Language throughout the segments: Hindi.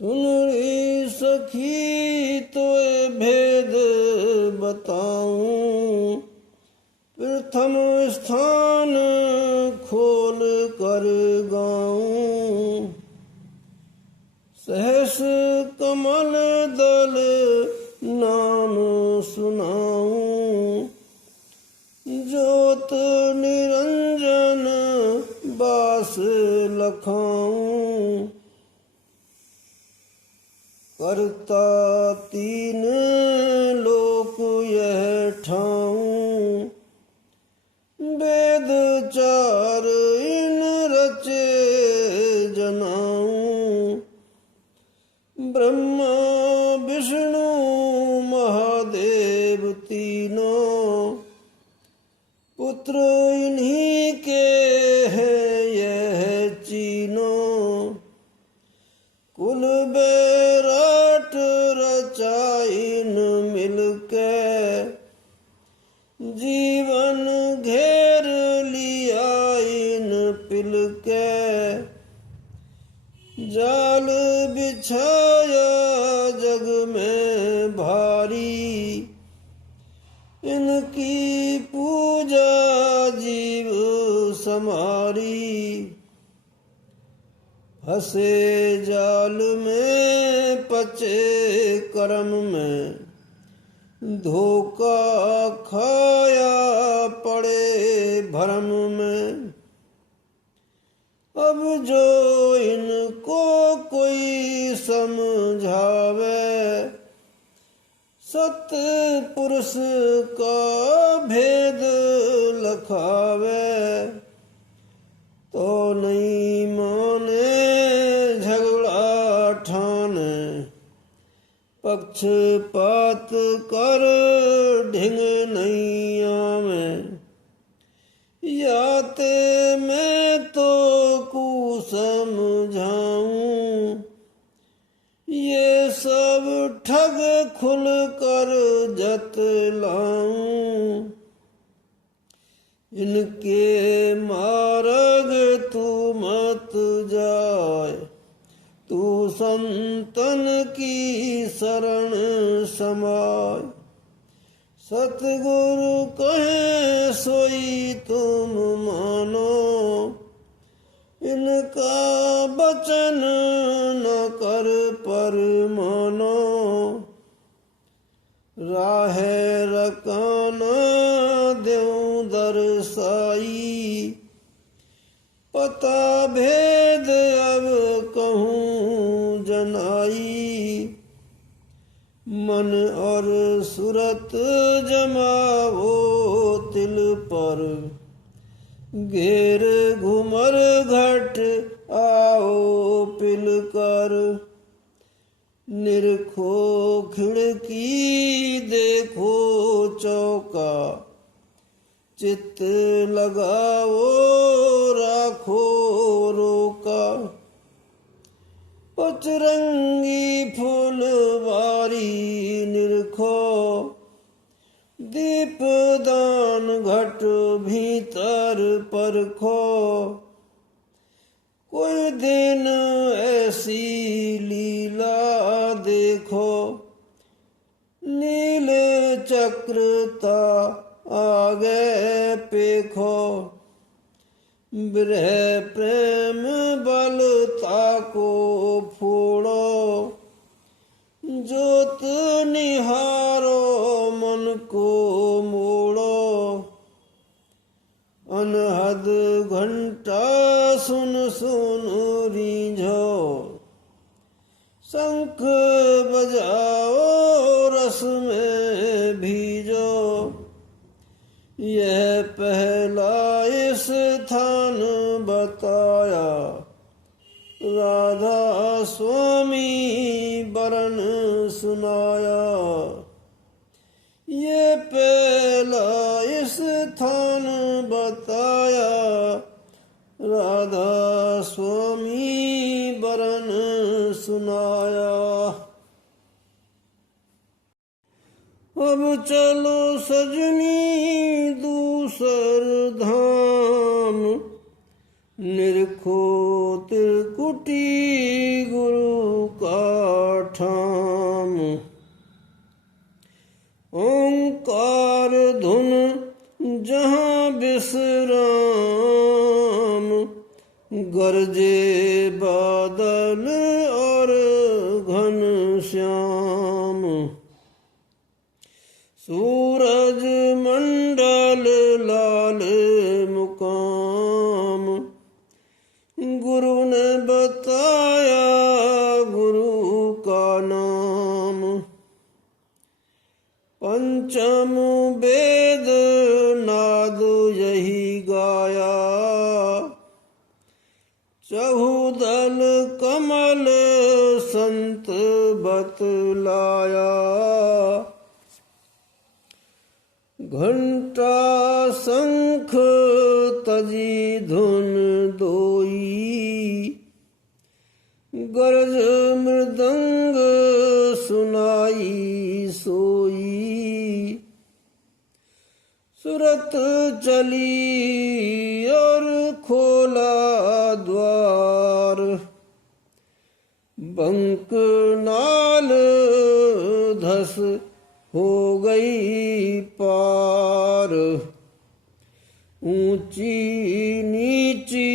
सुन रे सखी तोए भेद बताऊं, प्रथम स्थान खोल कर गाऊं। सहस कमल दल नाम सुनाऊं, ज्योत निरंजन बास लखाऊं। करता तीन लोक यह ठाऊं, वेद चार इन रचे जनाऊं। ब्रह्मा विष्णु महादेव तीनों, पुत्र इन्हीं के हैं यह चीनों। कुल बैराट रचा इन मिलके, जीवन घेर लिया इन पिल के। जाल बिछाया जग में भारी, इनकी पूजा जीव समारी। फंसे जाल में पचे कर्म में, धोखा खाया पड़े भरम में। अब जो इनको कोई समझावे, सत्य पुरुष का भेद लखावे। तो नहीं माने झगड़ा ठाने, पक्षपात कर ढिंग नहीं आवे। याते मैं तो कु समझाऊं, ये सब ठग खुल कर जतलाऊं। इनके मार्ग तू मत जाय, तू संतन की शरण समाय। सतगुरु कहे सोई तुम मानो, इनका वचन न कर पर मानो। राह रकाना देऊं दरसाई, पता भेद अब कहूँ जनाई। मन और सूरत जमाओ तिल पर, घेर घुमर घट आओ पिल कर। निरखो खिड़की देखो चौका, चित्त लगाओ राखो रोका। पचरंगी फूलवारी निरखो, दीपदान घट भीतर परखो। कोई दिन ऐसी लीला देखो, नील चक्रता आगे पेखो। विरह प्रेम बलता को फोड़ो, ज्योत निहारो मन को मोड़ो। अनहद घंटा सुन सुन रीझो, शंख बजाओ रस में भीजो। यह पहला स्थान बताया, राधा स्वामी बरन सुनाया। ये पहला स्थान बताया, राधा स्वामी बरन सुनाया। अब चलो सजनी दूसर धाम, निरखो तिरकुट कुटी गुरु का ठाम। ओंकार धुन जहाँ विश्राम, गरजे बादल और घन श्याम। सूरज मंडल लाल मुकाम, गुरु ने बताया गुरु का नाम। पंचम वेद नाद यही गाया, चहुदल कमल संत बतलाया। घंटा शंख तजी धुन दोई, गरज मृदंग सुनाई सोई। सुरत चली और खोला द्वार, बंक नाल धस हो गई पार। ऊंची नीची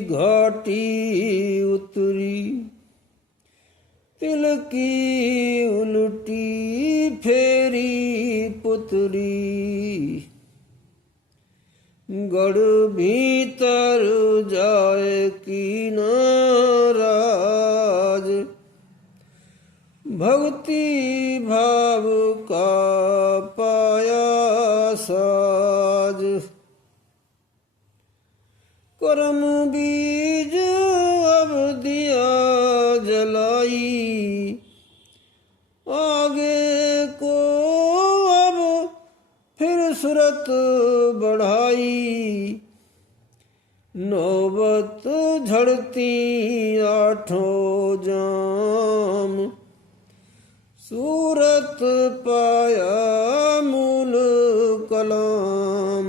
घाटी उतरी, तिल की उल्टी फेरी पुतरी। गढ़ भीतर जाए की नाराज, भक्ति भाव का पाया साज। कर्म बीज अब दिया जलाई, आगे को अब फिर सुरत बढ़ाई। नौबत झड़ती आठों जाम, सूरत पाया मूल कलाम।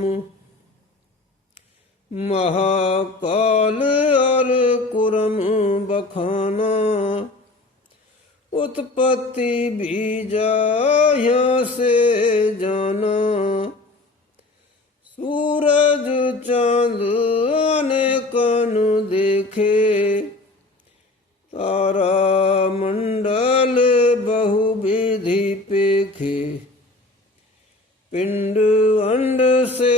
महाकाल और कुरम बखाना, उत्पत्ति बीजा यहाँ से जाना। सूरज चांद अनेकन देखे, तारा मंडल बहुविधि पेखे। पिंड अंड से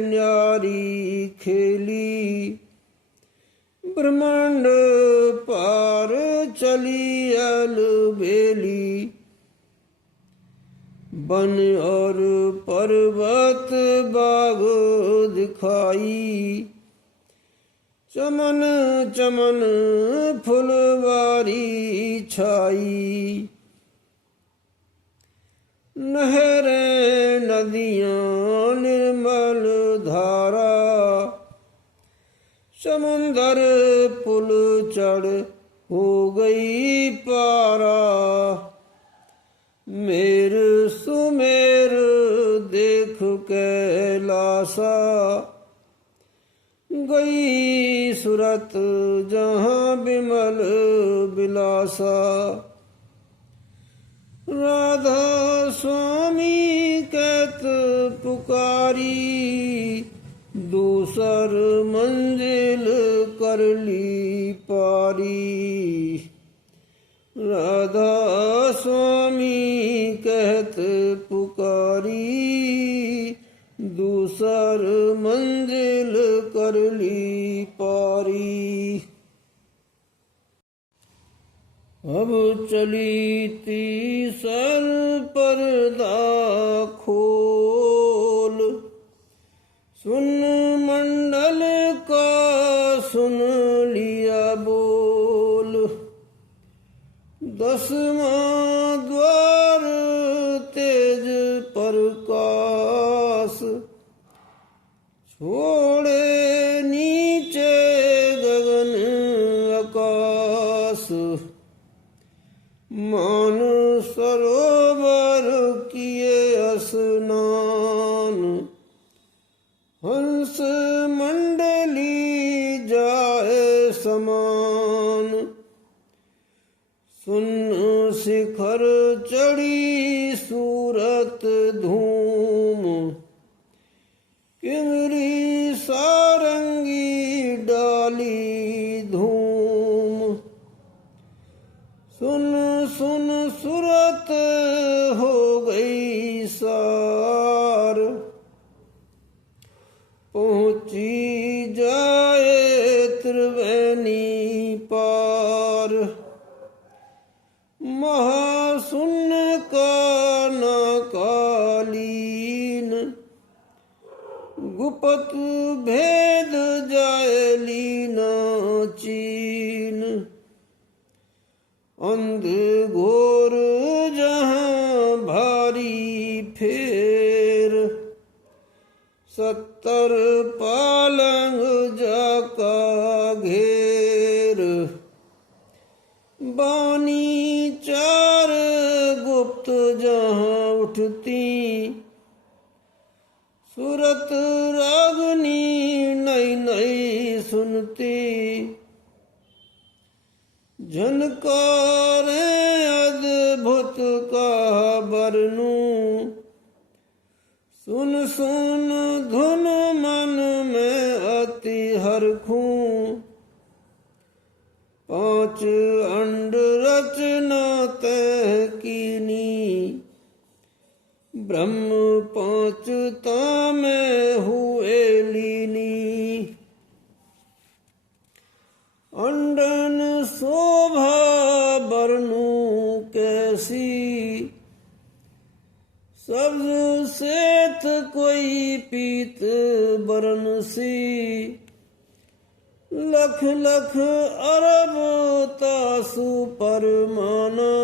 न्यारी खेली, ब्रह्मांड पार चली अलबेली। वन और पर्वत बाग दिखाई, चमन चमन फुलवारी छाई। नहरें नदियाँ निर्मल धारा, समुंदर पुल चढ़ हो गई पारा। मेर सुमेर देख कैलासा, गई सुरत जहाँ विमल बिलासा। राधा स्वामी कहत पुकारी, दूसर मंजिल कर ली पारी। राधा स्वामी कहत पुकारी, दूसर मंजिल कर ली पारी। अब चली तीसर पर्दा खोल, सुन मंडल का सुन लिया बोल। 10वां द्वार तेज प्रकाश, छोड़े नीचे गगन आकाश। मान सरोवर किए स्नान, हंस मंडली जाए समान। सुन शिखर चढ़ी सूरत धूम, किमरी सारंगी डाली धूम। सुन सुन सूरत हो गई सार, पहुँची जाए त्रिवेणी पार। महाशून्य का न कालीन, गुप्त भेद जाए लीना चीन। अंध घोर जहाँ भारी फेर, 70 पालंग जाका घेर। बानी 4 गुप्त जहाँ उठती, सूरत रागनी नई नई सुनती। झनकारे अद्भुत का बरनू, सुन सुन धुन मन में अति हरखूं। 5 अंड रचना तय कीनी, ब्रह्म 5 में हुए लीनी। अंडन शोभा बरनू कैसी, सब्ज सेत कोई पीत बरन सी। लख लख अरब तासु परमाना,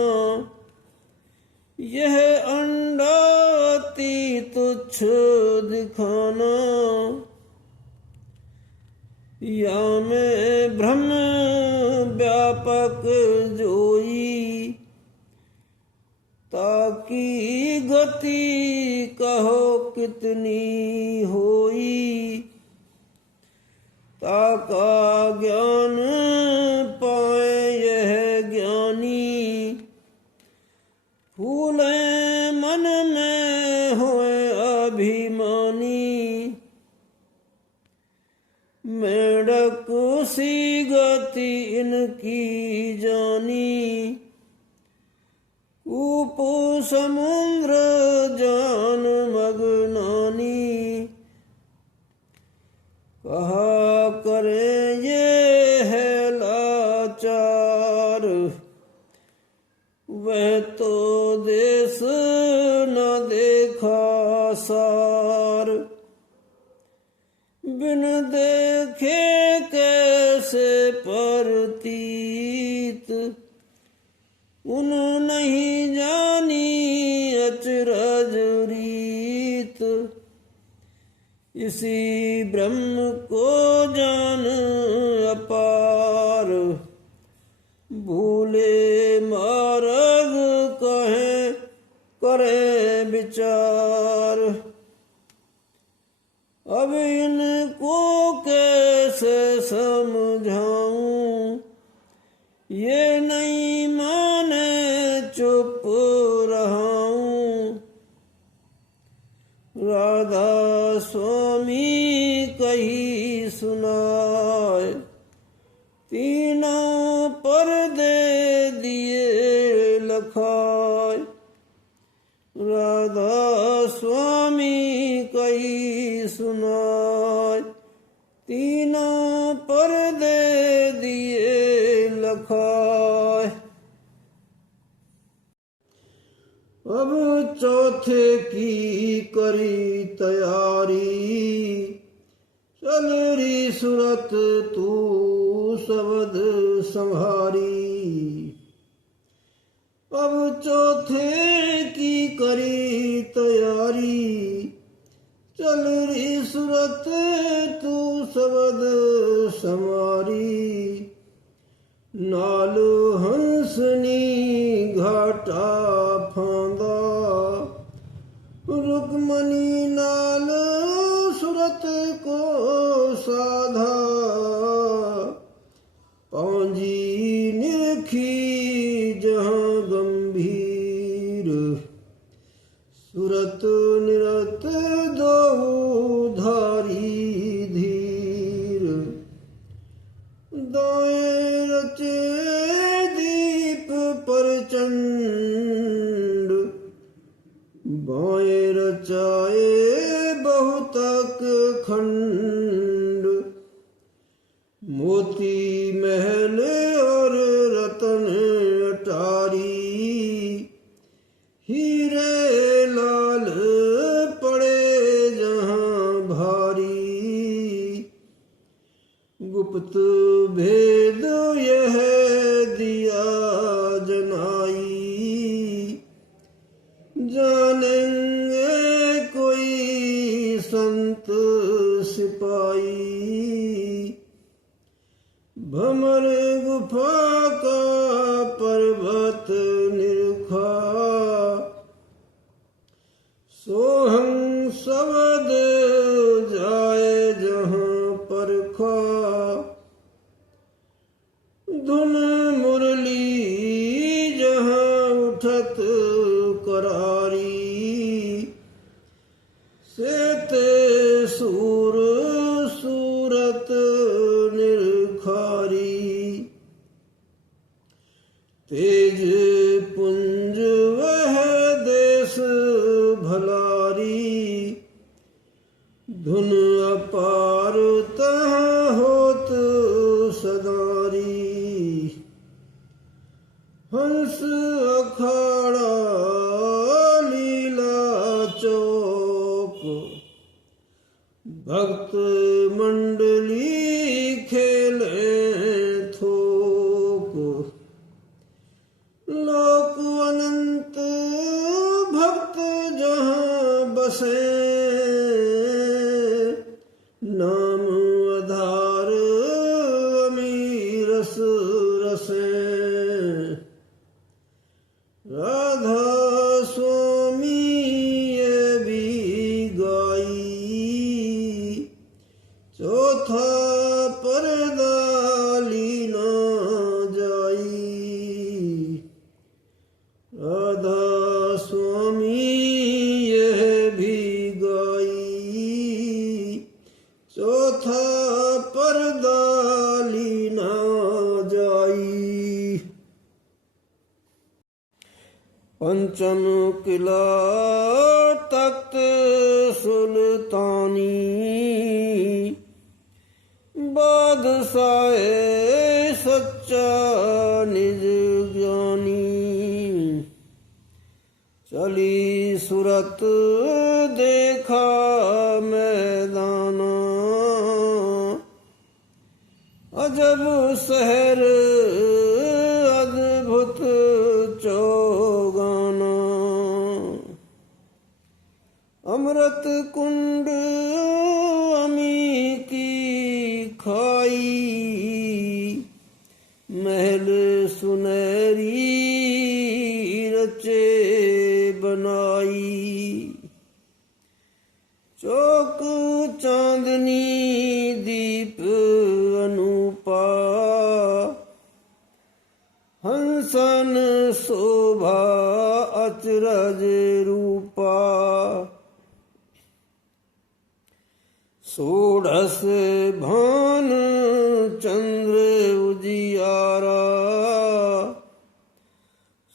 यह अंडा अति तुच्छ दिखाना। या में ब्रह्म व्यापक जोई, ताकि गति कहो कितनी होई। ताका ज्ञान पाए यह ज्ञानी, फूले मन में होए अभिमानी। मेढक सी गति इनकी जानी, कूप समुद्र जान मगनानी। कहा करे ये है लाचार, वह तो देश न देखा सार। बिन देखे कैसे परतीत, उन नहीं जानी अचरज रीत। इसी ब्रह्म को जान अपार, भूले मार्ग कहे करे विचार। अब इनको कैसे समझाऊं, ये नहीं माने चुप रहाऊं। राधा स्वामी कही सुनाए, तीनों पर्दे दिए लखाए। राधा स्वामी कही सुनाए, तीनों पर्दे दिए लखाए। अब चौथे की करी तैयारी, चल री सूरत तू शब्द संहारी। अब चौथे की करी तैयारी, चल री सूरत तू शब्द संहारी। नाल हंसनी घाटा फांदा, रुक्मणी नाल सूरत को साधा। पांजी निरखी सुरत निरत दोऊ धारी धीर दाएं रचे दीप प्रचंड बाएं रचाए बहुतक खंड मोती महल और रतन अटारी हीरे लाल पड़े जहां भारी गुप्त भेद यह दिया जनाई जानेंगे कोई संत सिपाही भमर गुफा का पर्वत निरखा सोहं शब्द जाए जहां परखा धुन मुरली जहां उठत करारी सेते सूर सूरत निर्खारी तेज पुंज वह देश भलारी धुन अपार तहाँ होत सदारी हंस अखाड़ा लीला चौक भक्त मंडली खेले थोक लोक अनंत भक्त जहाँ बसे नाम आधार अमीरस रसे राधा स्वामी ये भी गाई चौथा पर्दा लीना जाई राधा स्वामी यह भी गाई चौथा पर्दा लीना जाई पंचम किला तख्त सुल्तानी बादशाहे सच्चा निज ज्ञानी चली सूरत देखा मैदाना अजब शहर अद्भुत चौगाना अमृत कुंड अमी की खाई महल सुनहरी रचे बनाई चौक चांदनी दीप अनुपा हंसन शोभा अचरज रूपा षोडश भान चंद्र उजियारा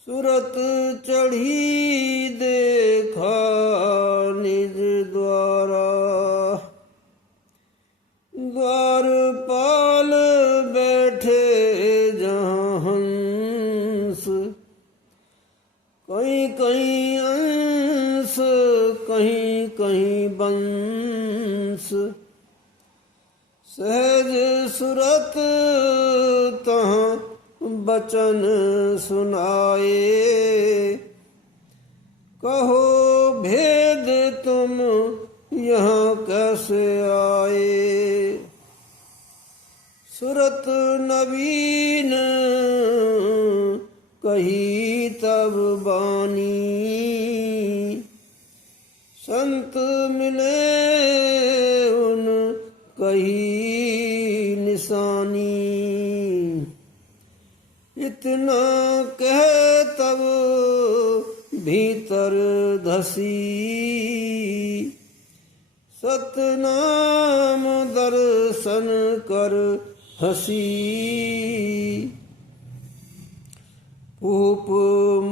सूरत चढ़ी देखा निज द्वारा द्वारपाल बैठे जहाँ हंस कहीं कहीं अंश कहीं कहीं बंस सहज सुरत तहाँ बचन सुनाए कहो भेद तुम यहाँ कैसे आए सुरत नवीन कही तब बानी संत मिले उन कही निशानी इतना कह तब भीतर धसी सतनाम दर्शन कर हसी पूप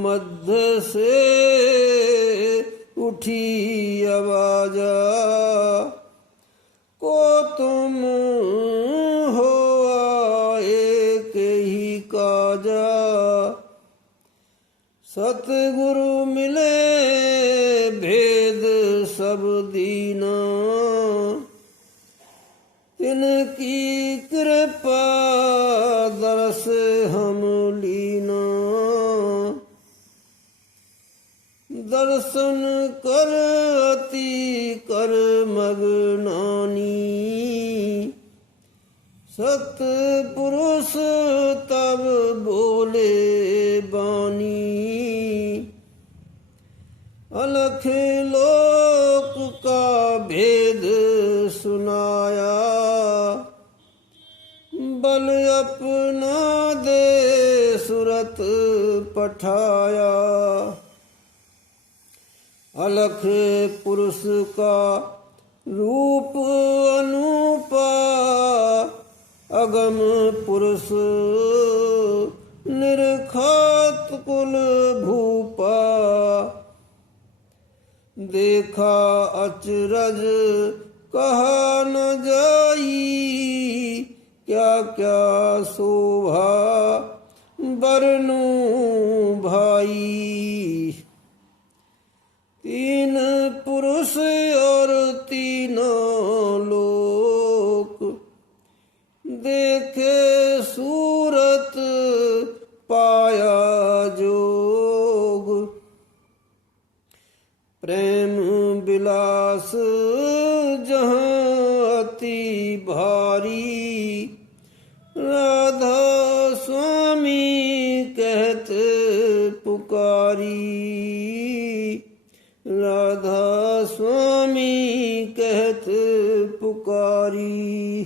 मध्य से उठी आवाजा को तुम हो आए के ही काजा सतगुरु मिले भेद सब दीना तिनकी कृपा दरस हम लीना दर्शन कर अति कर मगनानी सतपुरुष तब बोले बानी अलख लोक का भेद सुनाया बल अपना दे सुरत पठाया अलख पुरुष का रूप अनूपा अगम पुरुष निर्खात कुल भूपा देखा अचरज कहा न जाई क्या क्या शोभा बरनू भाई तीन पुरुष और तीनों लोक देखे सूरत पाया जोग प्रेम विलास जहाँ अति भारी राधा स्वामी कहते पुकारी राधा स्वामी कहते पुकारी।